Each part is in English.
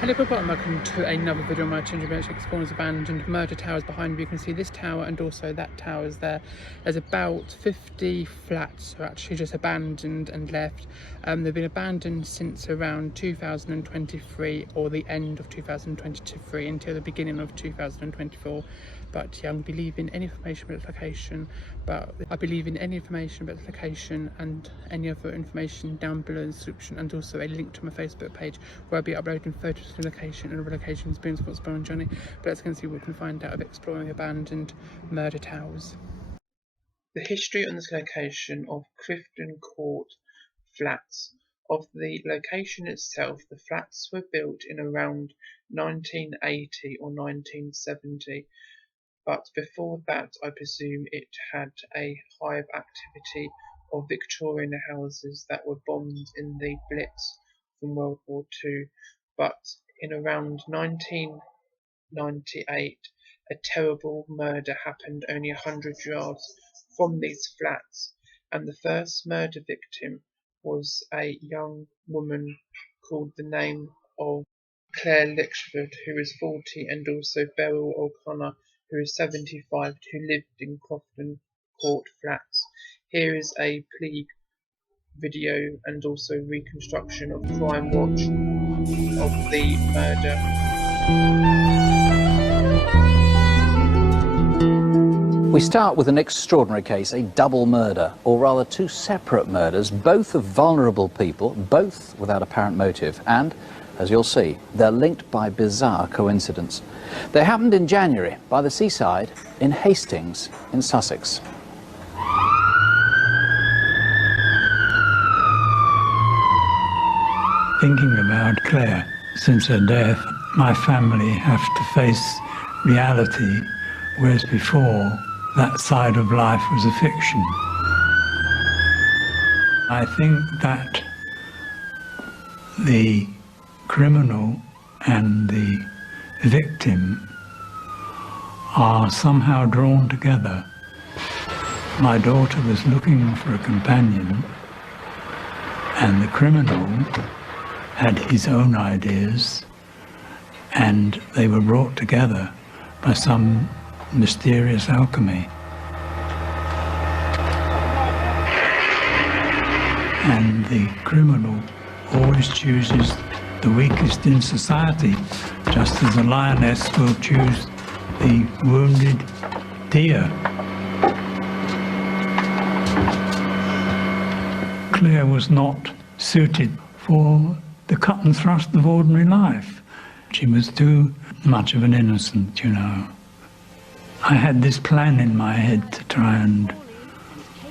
Hello everyone, and welcome to another video on my channel which explores abandoned murder towers. Behind me you can see this tower and also that tower is there. There's about 50 flats are actually just abandoned and left. They've been abandoned since around 2023 or the end of 2023 until the beginning of 2024. But yeah, I believe in any information about its location, and any other information down below in the description, and also a link to my Facebook page where I'll be uploading photos of the location and locations being responsible on Johnny. But let's go and see what we can find out of exploring abandoned murder towers. The history on this location of Clifton Court flats. Of the location itself, the flats were built in around 1980 or 1970. But before that, I presume it had a hive activity of Victorian houses that were bombed in the Blitz from World War II. But in around 1998, a terrible murder happened only 100 yards from these flats, and the first murder victim was a young woman called the name of Clare Letchford, who is 40, and also Beryl O'Connor, who is 75, who lived in Clifton Court flats. Here is a plea video and also reconstruction of Crime Watch of the murder. We start with an extraordinary case, a double murder, or rather two separate murders, both of vulnerable people, both without apparent motive, and as you'll see, they're linked by bizarre coincidence. They happened in January by the seaside in Hastings in Sussex. Thinking about Clare, since her death, my family have to face reality, whereas before that side of life was a fiction. I think that the criminal and the victim are somehow drawn together. My daughter was looking for a companion, and the criminal had his own ideas, and they were brought together by some mysterious alchemy. And the criminal always chooses the weakest in society, just as a lioness will choose the wounded deer. Clare was not suited for the cut and thrust of ordinary life. She was too much of an innocent, you know. I had this plan in my head to try and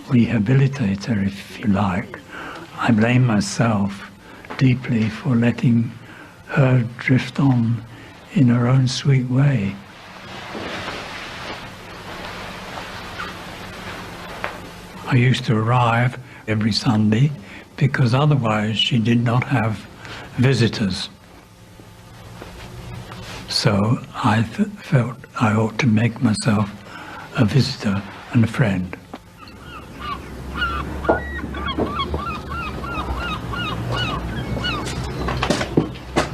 rehabilitate her, if you like. I blame myself deeply for letting her drift on in her own sweet way. I used to arrive every Sunday because otherwise she did not have visitors. So I felt I ought to make myself a visitor and a friend.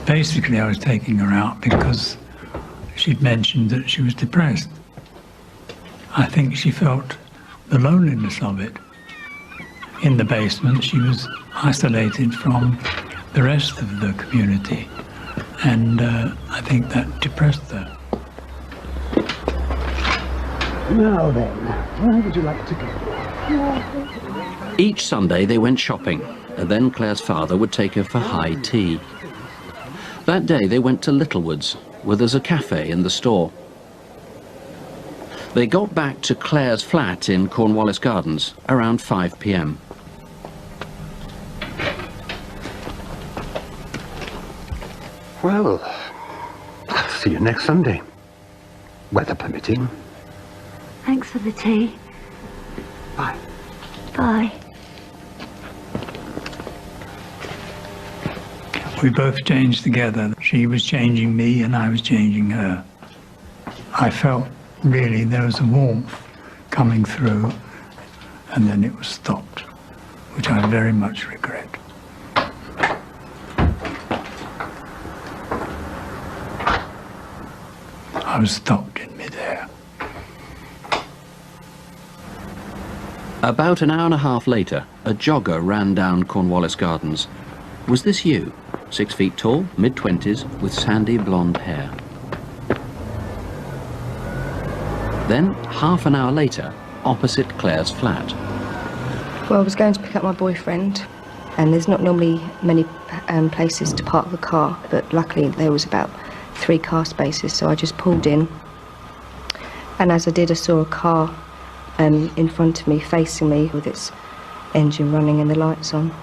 Basically, I was taking her out because she'd mentioned that she was depressed. I think she felt the loneliness of it. In the basement, she was isolated from the rest of the community, and I think that depressed her. Now then, where would you like to go? Each Sunday they went shopping, and then Clare's father would take her for high tea. That day they went to Littlewoods, where there's a cafe in the store. They got back to Clare's flat in Cornwallis Gardens around 5 p.m. Well, I'll see you next Sunday, weather permitting. Thanks for the tea. Bye. Bye. We both changed together. She was changing me and I was changing her. I felt really there was a warmth coming through, and then it was stopped, which I very much regret. I was stopped in midair. About an hour and a half later, a jogger ran down Cornwallis Gardens. Was this you? 6 feet tall, mid-20s, with sandy blonde hair. Then, half an hour later, opposite Clare's flat. Well, I was going to pick up my boyfriend, and there's not normally many places to park the car, but luckily there was about 3 car spaces, so I just pulled in. And as I did, I saw a car in front of me, facing me, with its engine running and the lights on.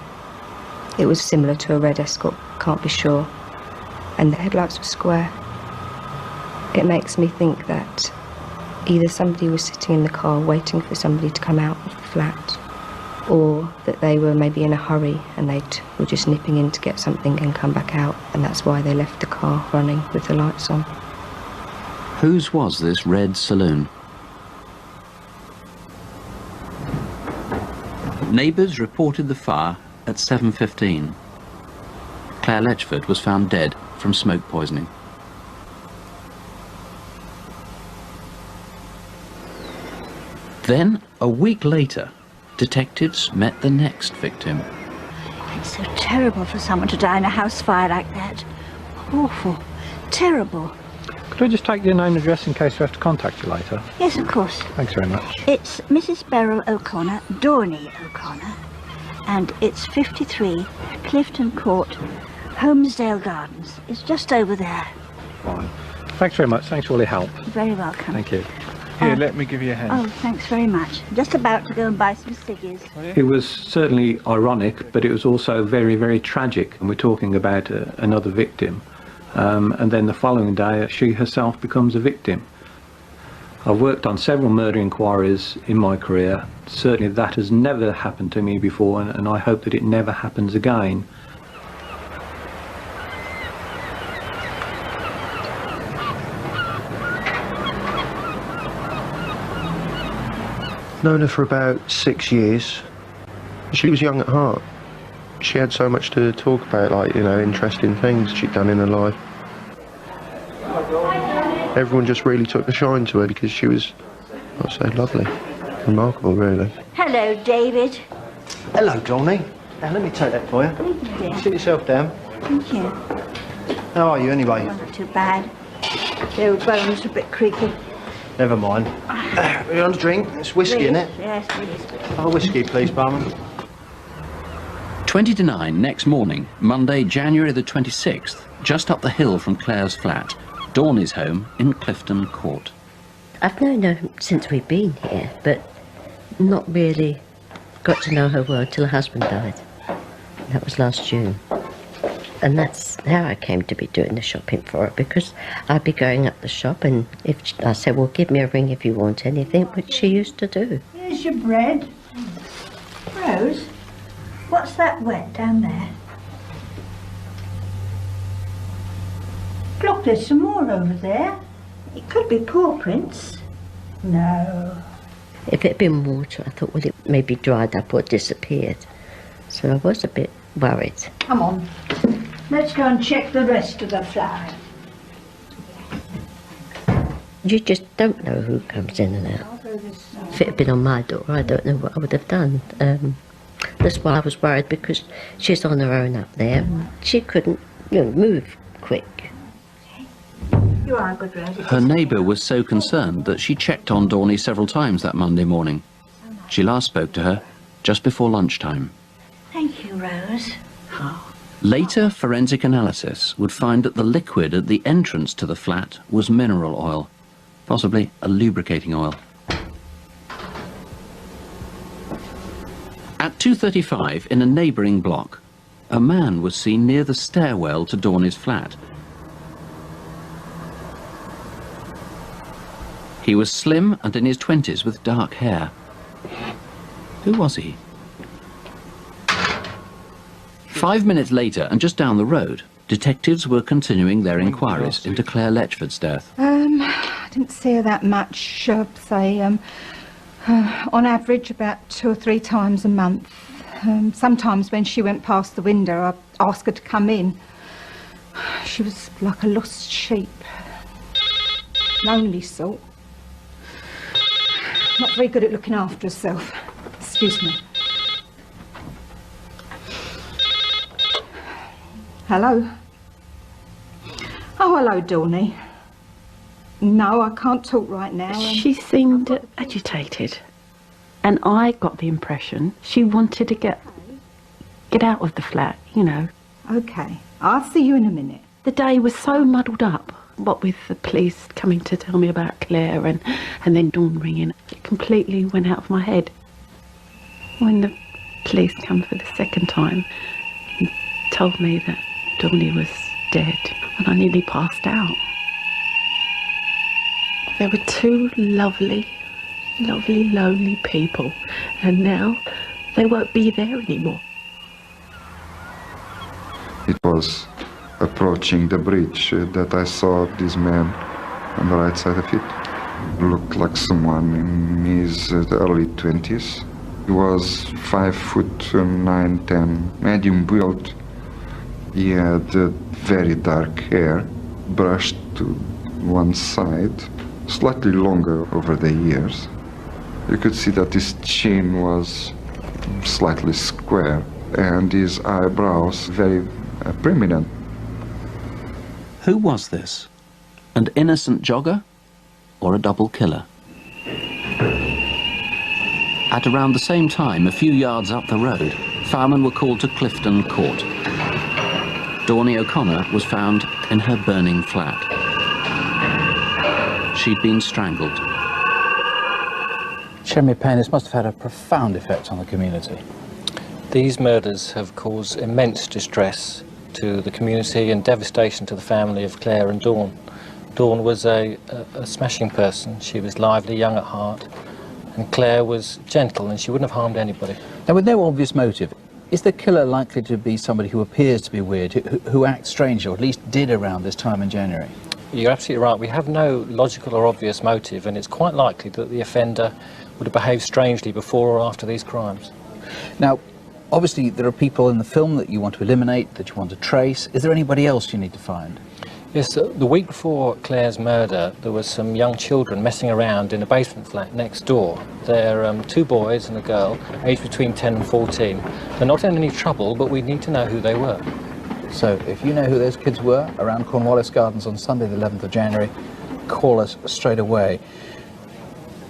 It was similar to a red Escort, can't be sure, and the headlights were square. It makes me think that either somebody was sitting in the car waiting for somebody to come out of the flat, or that they were maybe in a hurry and they were just nipping in to get something and come back out, and that's why they left the car running with the lights on. Whose was this red saloon? Neighbours reported the fire at 7:15. Clare Letchford was found dead from smoke poisoning. Then, a week later, detectives met the next victim. It's so terrible for someone to die in a house fire like that. Awful. Terrible. Could I just take your name and address in case we have to contact you later? Yes, of course. Thanks very much. It's Mrs. Beryl O'Connor, Dorney O'Connor, and it's 53 Clifton Court, Holmesdale Gardens. It's just over there. Fine. Thanks very much. Thanks for all your help. You're very welcome. Thank you. Here, let me give you a hand. Oh, thanks very much. Just about to go and buy some ciggies. It was certainly ironic, but it was also very, very tragic. And we're talking about another victim. And then the following day, she herself becomes a victim. I've worked on several murder inquiries in my career. Certainly that has never happened to me before, and I hope that it never happens again. Known her for about 6 years. She was young at heart. She had so much to talk about, like, you know, interesting things she'd done in her life. Everyone just really took a shine to her because she was, I'd say, lovely. Remarkable, really. Hello, David. Hello, Johnny. Now, let me take that for you. Thank you, dear. Sit yourself down. Thank you. How are you, anyway? Not too bad. The old bones are a bit creaky. Never mind. You want a drink? It's whiskey, isn't it? Yes, please. Oh, whiskey, please, barman. 20 to 9 next morning, Monday, January the 26th, just up the hill from Clare's flat, Dorney's home in Clifton Court. I've known her since we've been here, but not really got to know her well till her husband died. That was last June. And that's how I came to be doing the shopping for her, because I'd be going up the shop, and if I said, well, give me a ring if you want anything, which she used to do. Here's your bread. Rose, what's that wet down there? Look, there's some more over there. It could be paw prints. No. If it had been water, I thought, well, it maybe dried up or disappeared. So I was a bit worried. Come on. Let's go and check the rest of the flat. You just don't know who comes in and out. If it had been on my door, I don't know what I would have done. That's why I was worried, because she's on her own up there. She couldn't, move quick. You are good, Rosie. Her neighbour was so concerned that she checked on Dorney several times that Monday morning. She last spoke to her just before lunchtime. Thank you, Rose. Later forensic analysis would find that the liquid at the entrance to the flat was mineral oil, possibly a lubricating oil. At 2:35 in a neighbouring block, a man was seen near the stairwell to Dorney's flat. He was slim and in his 20s with dark hair. Who was he? 5 minutes later, and just down the road, detectives were continuing their inquiries into Clare Letchford's death. I didn't see her that much, say, on average about 2 or 3 times a month. Sometimes when she went past the window, I'd ask her to come in. She was like a lost sheep. lonely sort. Not very good at looking after herself. Excuse me. Hello? Oh, hello, Dawny. No, I can't talk right now. She seemed agitated, and I got the impression she wanted to get out of the flat, you know. OK, I'll see you in a minute. The day was so muddled up, what with the police coming to tell me about Clare and then Dawn ringing. It completely went out of my head. When the police come for the second time and told me that Dawny was dead, and I nearly passed out. There were two lovely, lonely people, and now they won't be there anymore. It was approaching the bridge that I saw this man on the right side of it. Looked like someone in his early 20s. He was 5'9", 10", medium build. He had very dark hair, brushed to one side, slightly longer over the years. You could see that his chin was slightly square and his eyebrows very prominent. Who was this? An innocent jogger or a double killer? At around the same time, a few yards up the road, firemen were called to Clifton Court. Dawny O'Connor was found in her burning flat. She'd been strangled. Jeremy Payne, this must have had a profound effect on the community. These murders have caused immense distress to the community and devastation to the family of Clare and Dawn. Dawn was a smashing person. She was lively, young at heart, and Clare was gentle and she wouldn't have harmed anybody. Now, with no obvious motive, is the killer likely to be somebody who appears to be weird, who acts strange, or at least did around this time in January? You're absolutely right. We have no logical or obvious motive, and it's quite likely that the offender would have behaved strangely before or after these crimes. Now, obviously, there are people in the film that you want to eliminate, that you want to trace. Is there anybody else you need to find? Yes, the week before Clare's murder, there were some young children messing around in a basement flat next door. They're two boys and a girl, aged between 10 and 14. They're not in any trouble, but we need to know who they were. So, if you know who those kids were around Cornwallis Gardens on Sunday the 11th of January, call us straight away.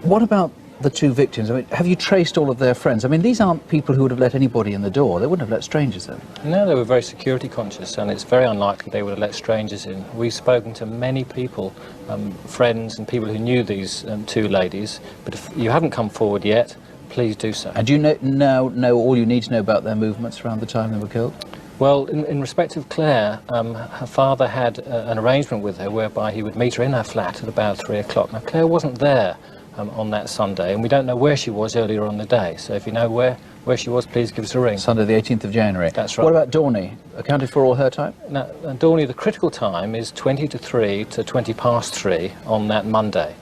What about the two victims? I mean, have you traced all of their friends? I mean, these aren't people who would have let anybody in the door. They wouldn't have let strangers in. No, they were very security conscious, and it's very unlikely they would have let strangers in. We've spoken to many people, friends and people who knew these two ladies, but if you haven't come forward yet, please do so. And do you know all you need to know about their movements around the time they were killed? Well, in respect of Clare, her father had an arrangement with her whereby he would meet her in her flat at about 3 o'clock. Now, Clare wasn't there on that Sunday, and we don't know where she was earlier on the day. So if you know where she was, please give us a ring. Sunday the 18th of January. That's right. What about Dawny? Accounted for all her time? Now, Dawny, the critical time is 20 to 3 to 20 past 3 on that Monday.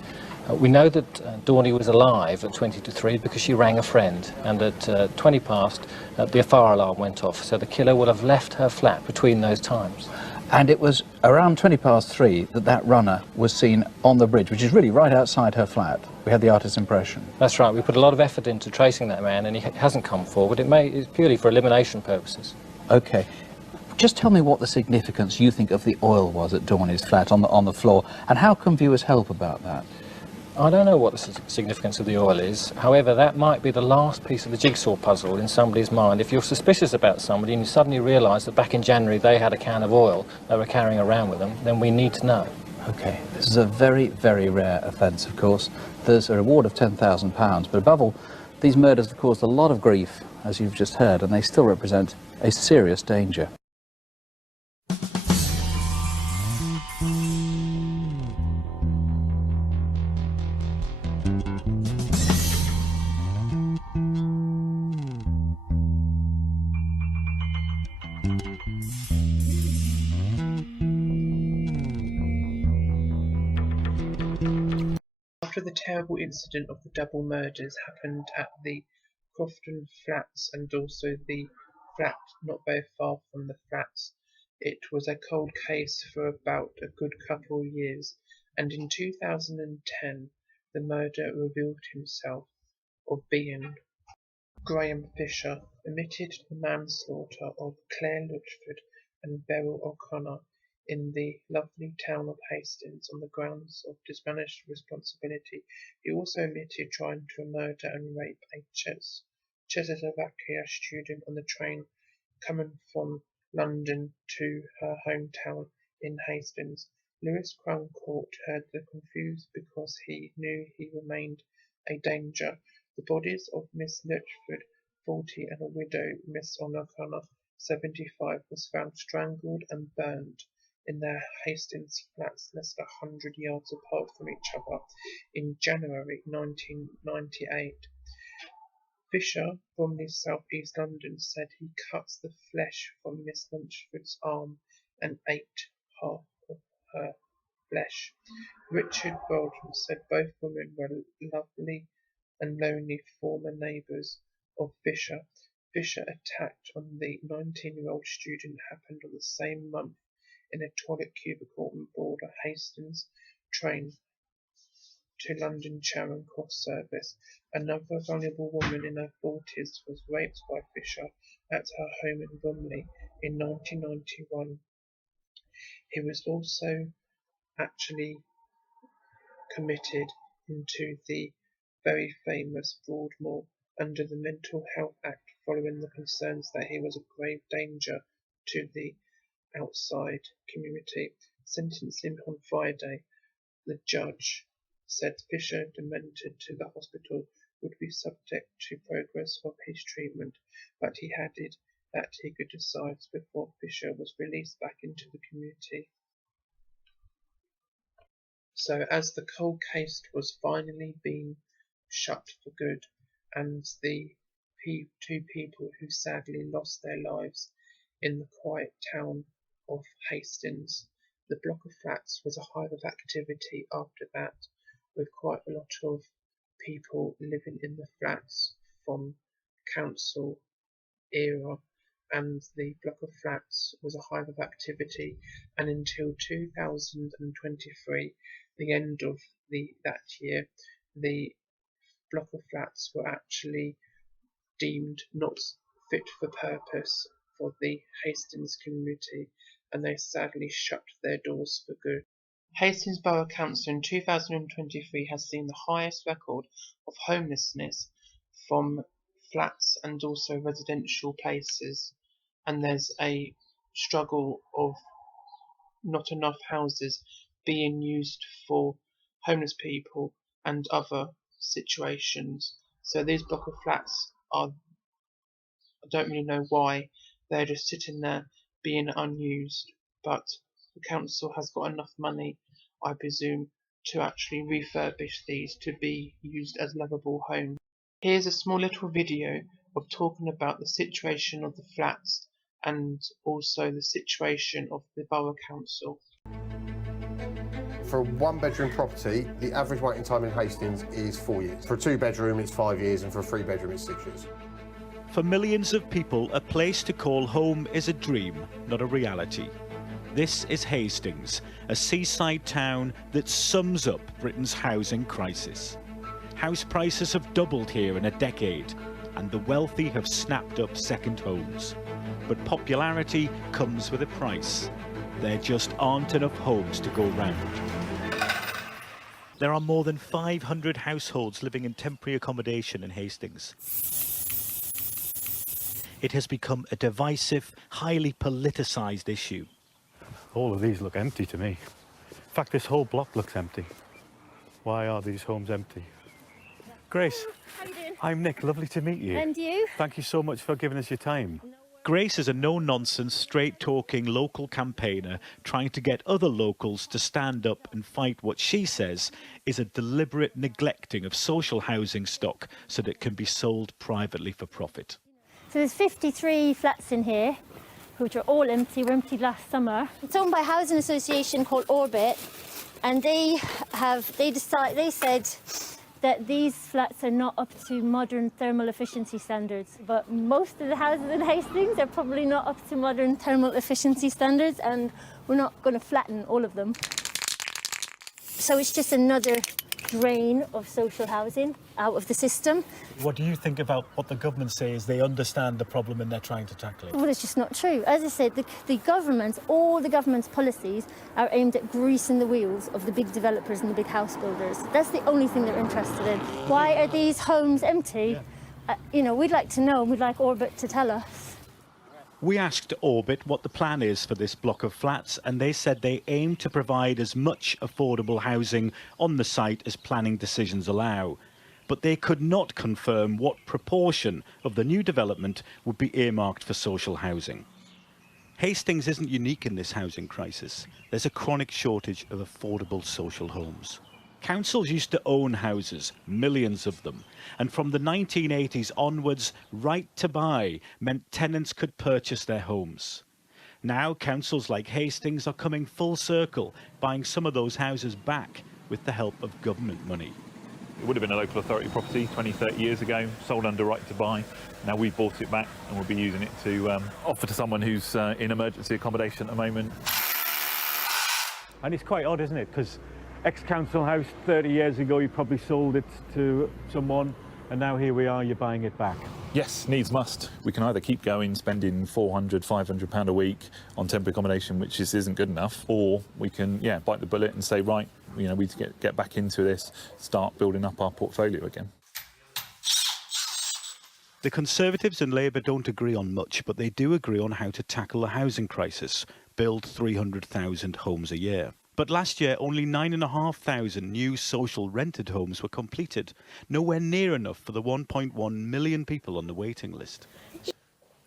We know that Dawny was alive at 20 to 3 because she rang a friend, and at 20 past, the fire alarm went off, so the killer will have left her flat between those times. And it was around 20 past 3 that runner was seen on the bridge, which is really right outside her flat. We had the artist's impression. That's right. We put a lot of effort into tracing that man, and he hasn't come forward. It's purely for elimination purposes. OK. Just tell me what the significance you think of the oil was at Dawny's flat on the floor, and how can viewers help about that? I don't know what the significance of the oil is. However, that might be the last piece of the jigsaw puzzle in somebody's mind. If you're suspicious about somebody and you suddenly realise that back in January they had a can of oil they were carrying around with them, then we need to know. OK, this is a very, very rare offence, of course. There's a reward of £10,000, but above all, these murders have caused a lot of grief, as you've just heard, and they still represent a serious danger. After the terrible incident of the double murders happened at the Clifton flats and also the flat not very far from the flats, it was a cold case for about a good couple of years, and in 2010 the murderer revealed himself of being Graham Fisher, admitted to the manslaughter of Clare, Letchford and Beryl O'Connor in the lovely town of Hastings on the grounds of diminished responsibility. He also admitted trying to murder and rape a Czechoslovakia student on the train coming from London to her hometown in Hastings. Lewis Crown Court heard the confused because he knew he remained a danger. The bodies of Miss Letchford, 40, and a widow, Miss O'Connor, 75, was found strangled and burned in their Hastings flats less than 100 yards apart from each other in January 1998. Fisher, from South East London, said he cuts the flesh from Miss Letchford's arm and ate half of her flesh. Richard Broadmoor said both women were lovely and lonely former neighbours of Fisher. Fisher attacked on the 19-year-old student happened on the same month in a toilet cubicle on board a Hastings train to London Charing Cross service. Another vulnerable woman in her 40s was raped by Fisher at her home in Bromley in 1991. He was also actually committed into the very famous Broadmoor under the Mental Health Act following the concerns that he was a grave danger to the outside community. Sentencing on Friday, the judge said Fisher, demented to the hospital, would be subject to progress of his treatment, but he added that he could decide before Fisher was released back into the community. So as the cold case was finally being shut for good, and the two people who sadly lost their lives in the quiet town of Hastings, the block of flats was a hive of activity after that, with quite a lot of people living in the flats from council era, and the block of flats was a hive of activity, and until 2023, the end of that year, the block of flats were actually deemed not fit for purpose for the Hastings community, and they sadly shut their doors for good. Hastings Borough Council in 2023 has seen the highest record of homelessness from flats and also residential places, and there's a struggle of not enough houses being used for homeless people and other situations. So these block of flats are, I don't really know why, they're just sitting there being unused, but the council has got enough money, I presume, to actually refurbish these to be used as livable homes. Here's a small little video of talking about the situation of the flats and also the situation of the Borough Council. For a one-bedroom property, the average waiting time in Hastings is 4 years. For a two-bedroom, it's 5 years, and for a three-bedroom, it's 6 years. For millions of people, a place to call home is a dream, not a reality. This is Hastings, a seaside town that sums up Britain's housing crisis. House prices have doubled here in a decade, and the wealthy have snapped up second homes. But popularity comes with a price. There just aren't enough homes to go round. There are more than 500 households living in temporary accommodation in Hastings. It has become a divisive, highly politicised issue. All of these look empty to me. In fact, this whole block looks empty. Why are these homes empty? Grace, how you doing? I'm Nick, lovely to meet you. And you? Thank you so much for giving us your time. Grace is a no-nonsense, straight-talking local campaigner trying to get other locals to stand up and fight what she says is a deliberate neglecting of social housing stock so that it can be sold privately for profit. So there's 53 flats in here, which are all empty, were empty last summer. It's owned by a housing association called Orbit, and they said that these flats are not up to modern thermal efficiency standards, but most of the houses in Hastings are probably not up to modern thermal efficiency standards, and we're not going to flatten all of them. So it's just another drain of social housing out of the system. What do you think about what the government says they understand the problem and they're trying to tackle it? Well, it's just not true. As I said, the government, all the government's policies are aimed at greasing the wheels of the big developers and the big house builders. That's the only thing they're interested in. Why are these homes empty? You know, we'd like to know, and we'd like Orbit to tell us. We asked Orbit what the plan is for this block of flats, and they said they aim to provide as much affordable housing on the site as planning decisions allow. But they could not confirm what proportion of the new development would be earmarked for social housing. Hastings isn't unique in this housing crisis. There's a chronic shortage of affordable social homes. Councils used to own houses, millions of them, and from the 1980s onwards, right to buy meant tenants could purchase their homes. Now councils like Hastings are coming full circle, buying some of those houses back with the help of government money. It would have been a local authority property 20, 30 years ago, sold under right to buy. Now we've bought it back and we'll be using it to offer to someone who's in emergency accommodation at the moment. And it's quite odd, isn't it? Because ex-council house 30 years ago, you probably sold it to someone, and now here we are, you're buying it back. Yes, needs must. We can either keep going, spending £400, £500 a week on temporary accommodation, which just isn't good enough, or we can, bite the bullet and say, right, we need to get back into this, start building up our portfolio again. The Conservatives and Labour don't agree on much, but they do agree on how to tackle the housing crisis, build 300,000 homes a year. But last year, only 9,500 new social rented homes were completed, nowhere near enough for the 1.1 million people on the waiting list.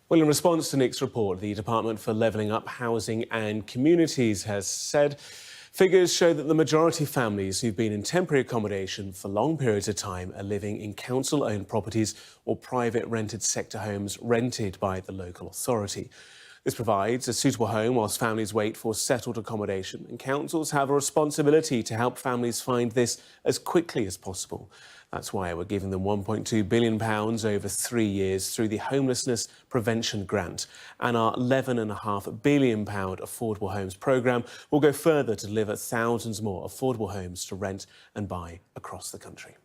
Well, in response to Nick's report, the Department for Levelling Up Housing and Communities has said figures show that the majority of families who've been in temporary accommodation for long periods of time are living in council-owned properties or private rented sector homes rented by the local authority. This provides a suitable home whilst families wait for settled accommodation, and councils have a responsibility to help families find this as quickly as possible. That's why we're giving them £1.2 billion over 3 years through the Homelessness Prevention Grant, and our £11.5 billion Affordable Homes programme will go further to deliver thousands more affordable homes to rent and buy across the country.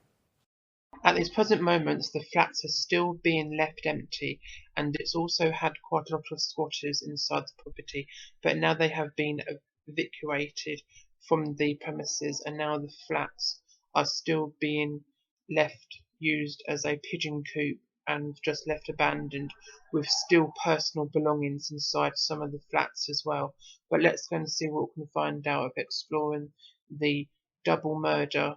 At this present moment, the flats are still being left empty, and it's also had quite a lot of squatters inside the property, but now they have been evacuated from the premises, and now the flats are still being left used as a pigeon coop and just left abandoned, with still personal belongings inside some of the flats as well. But let's go and see what we can find out of exploring the double murder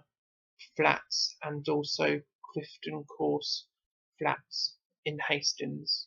flats and also Clifton Court flats in Hastings.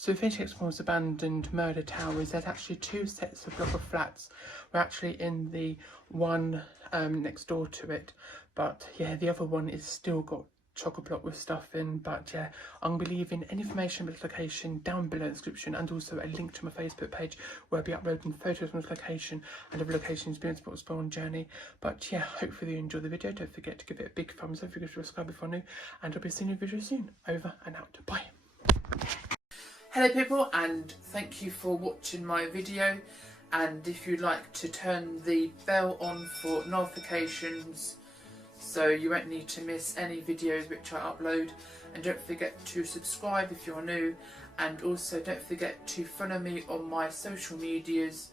So Fish Explores Abandoned Murder Towers, there's actually 2 sets of block of flats. We're actually in the one next door to it, but yeah, the other one is still got chock-a-block with stuff in. But yeah, I'm going to be leaving any information about this location down below in the description, and also a link to my Facebook page where I'll be uploading photos from this location and other locations being spotted on journey. But yeah, hopefully you enjoy the video. Don't forget to give it a big thumbs up if you guys subscribe if you're new, and I'll be seeing you in a video soon. Over and out. Bye. Hello people, and thank you for watching my video, and if you'd like to turn the bell on for notifications so you won't need to miss any videos which I upload, and don't forget to subscribe if you're new, and also don't forget to follow me on my social medias.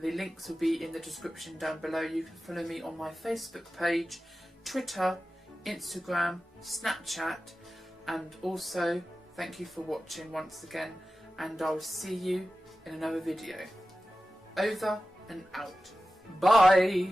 The links will be in the description down below. You can follow me on my Facebook page, Twitter, Instagram, Snapchat, and also thank you for watching once again, and I'll see you in another video. Over and out. Bye!